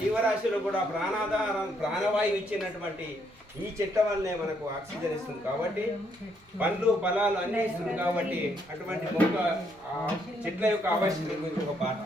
జీవరాశిలో కూడా ప్రాణవాయువు ఇచ్చినటువంటి ఈ చెట్ల వల్లనే మనకు ఆక్సిజన్ ఇస్తుంది కాబట్టి పండ్లు ఫలాలు అన్నీ ఇస్తుంది కాబట్టి అటువంటి మొక్క చెట్ల యొక్క ఆవశ్యకత గురించి ఒక పాట.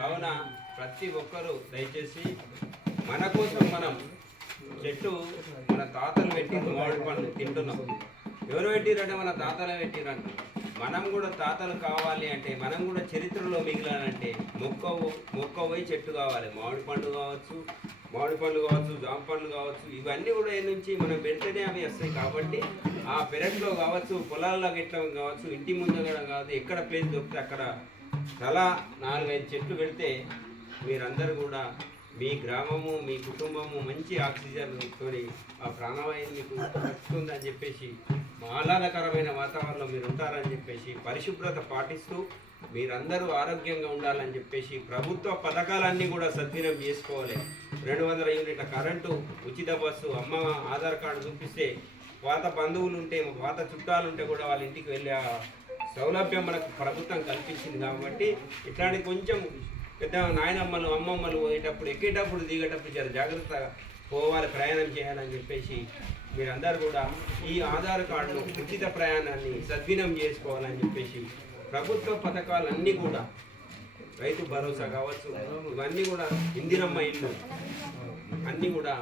కావున ప్రతి ఒక్కరూ దయచేసి మన కోసం మనం చెట్టు మన తాతలు పెట్టి మామిడి పండు తింటున్నాం. ఎవరు పెట్టిరంటే మన తాతలే పెట్టిరంట. మనం కూడా తాతలు కావాలి అంటే, మనం కూడా చరిత్రలో మిగిలాలంటే మొక్క పోయి చెట్టు కావాలి. మామిడి పండు కావచ్చు, జామ పండ్లు కావచ్చు, ఇవన్నీ కూడా ఏ నుంచి మనం పెడితేనే అవి వస్తాయి. కాబట్టి ఆ పెరట్లో కావచ్చు, పొలాల్లో గిట్టడం కావచ్చు, ఇంటి ముందు కావచ్చు, ఎక్కడ ప్లేస్ దొరికితే అక్కడ తలా 4-5 చెట్లు పెడితే మీరందరూ కూడా మీ గ్రామము, మీ కుటుంబము మంచి ఆక్సిజన్తో ఆ ప్రాణవాయువు మీకు వస్తుందని చెప్పేసి, ఆహ్లాదకరమైన వాతావరణంలో మీరు ఉంటారని చెప్పేసి, పరిశుభ్రత పాటిస్తూ మీరందరూ ఆరోగ్యంగా ఉండాలని చెప్పేసి ప్రభుత్వ పథకాలన్నీ కూడా సద్వినియోగం చేసుకోవాలి. 200 యూనిట్ల కరెంటు, ఉచిత బస్సు, అమ్మ ఆధార్ కార్డు చూపిస్తే పాత బంధువులు ఉంటే, పాత చుట్టాలు ఉంటే కూడా వాళ్ళ ఇంటికి వెళ్ళే సౌలభ్యం మనకు ప్రభుత్వం కల్పించింది. కాబట్టి ఇట్లాంటి కొంచెం పెద్ద నాయనమ్మలు, అమ్మమ్మలు పోయేటప్పుడు, ఎక్కేటప్పుడు, దిగేటప్పుడు చాలా జాగ్రత్తగా పోవాలి, ప్రయాణం చేయాలని చెప్పేసి మీరందరూ కూడా ఈ ఆధార్ కార్డును, ఉచిత ప్రయాణాన్ని సద్వినియోగం చేసుకోవాలని చెప్పేసి ప్రభుత్వ పథకాలన్నీ కూడా, రైతు భరోసా కావచ్చు, ఇవన్నీ కూడా, ఇందిరమ్మ ఇల్లు అన్నీ కూడా